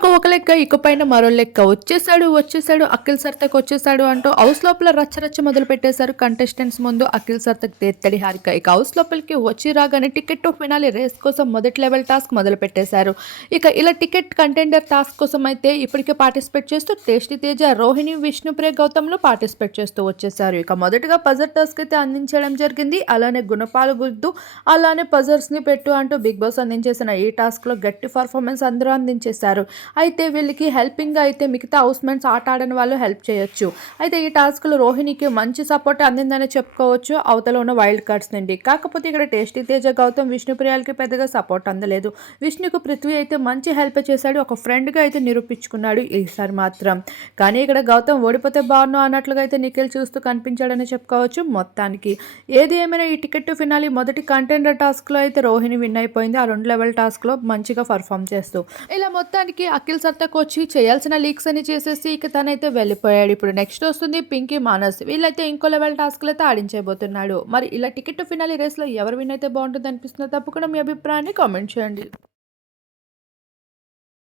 వరకు ఒక లెక్క ఇకపైన మరో లెక్క. వచ్చేసాడు వచ్చేసాడు అఖిల్ సర్తక్ వచ్చేసాడు అంటూ హౌస్ లోపల రచ్చరచ్చ మొదలు పెట్టేశారు కంటెస్టెంట్స్ ముందు అఖిల్ సర్తక్ తేత్తడి హారిక. ఇక హౌస్ లోపలికి వచ్చి రాగానే టికెట్ టు ఫినాలి రేస్ కోసం మొదటి లెవెల్ టాస్క్ మొదలు పెట్టేశారు. ఇక ఇలా టికెట్ కంటెండర్ టాస్క్ కోసం అయితే ఇప్పటికే పార్టిసిపేట్ చేస్తూ టేస్టీ తేజ రోహిణి విష్ణుప్రియ గౌతమ్లు పార్టిసిపేట్ చేస్తూ వచ్చేసారు ఇక మొదటగా పజర్ టాస్క్ అయితే అందించడం జరిగింది. అలానే గుణపాలు గుర్తు అలానే పజర్స్ని పెట్టు అంటూ బిగ్ బాస్ అందించేసిన ఈ టాస్క్లో గట్టి పర్ఫార్మెన్స్ అందరూ అందించేశారు. అయితే వీళ్ళకి హెల్పింగ్గా అయితే మిగతా హౌస్ మెంట్స్ ఆట ఆడని వాళ్ళు హెల్ప్ చేయొచ్చు. అయితే ఈ టాస్క్లో రోహిణికి మంచి సపోర్ట్ అందిందని చెప్పుకోవచ్చు. అవతల ఉన్న వైల్డ్ కార్డ్స్ నుండి. కాకపోతే ఇక్కడ టేస్టీ తేజ గౌతమ్ విష్ణుప్రియాలకి పెద్దగా సపోర్ట్ అందలేదు. విష్ణుకు పృథ్వీ అయితే మంచి హెల్ప్ చేశాడు. ఒక ఫ్రెండ్గా అయితే నిరూపించుకున్నాడు ఈసారి మాత్రం. కానీ ఇక్కడ గౌతమ్ ఓడిపోతే బాగున్నావు అన్నట్లుగా అయితే నిఖిల్ చూస్తూ కనిపించాడని చెప్పుకోవచ్చు మొత్తానికి. ఏది ఏమైనా ఈ టికెట్ ఫినాలి మొదటి కంటెండర్ టాస్క్లో అయితే రోహిణి విన్ అయిపోయింది. ఆ రెండు లెవెల్ టాస్క్లో మంచిగా పర్ఫామ్ చేస్తూ. ఇలా మొత్తానికి అఖిల్ సర్తకు వచ్చి చేయాల్సిన లీక్స్ అని చేసేసి ఇక తనైతే వెళ్ళిపోయాడు. ఇప్పుడు నెక్స్ట్ వస్తుంది పింకీ మానస్. వీళ్ళైతే ఇంకో లెవెల్ టాస్క్లు అయితే ఆడించబోతున్నాడు. మరి ఇలా టికెట్ టు ఫినాలి రేస్లో ఎవరు విన్ అయితే బాగుంటుంది అనిపిస్తుందో తప్పకుండా మీ అభిప్రాయాన్ని కామెంట్ చేయండి.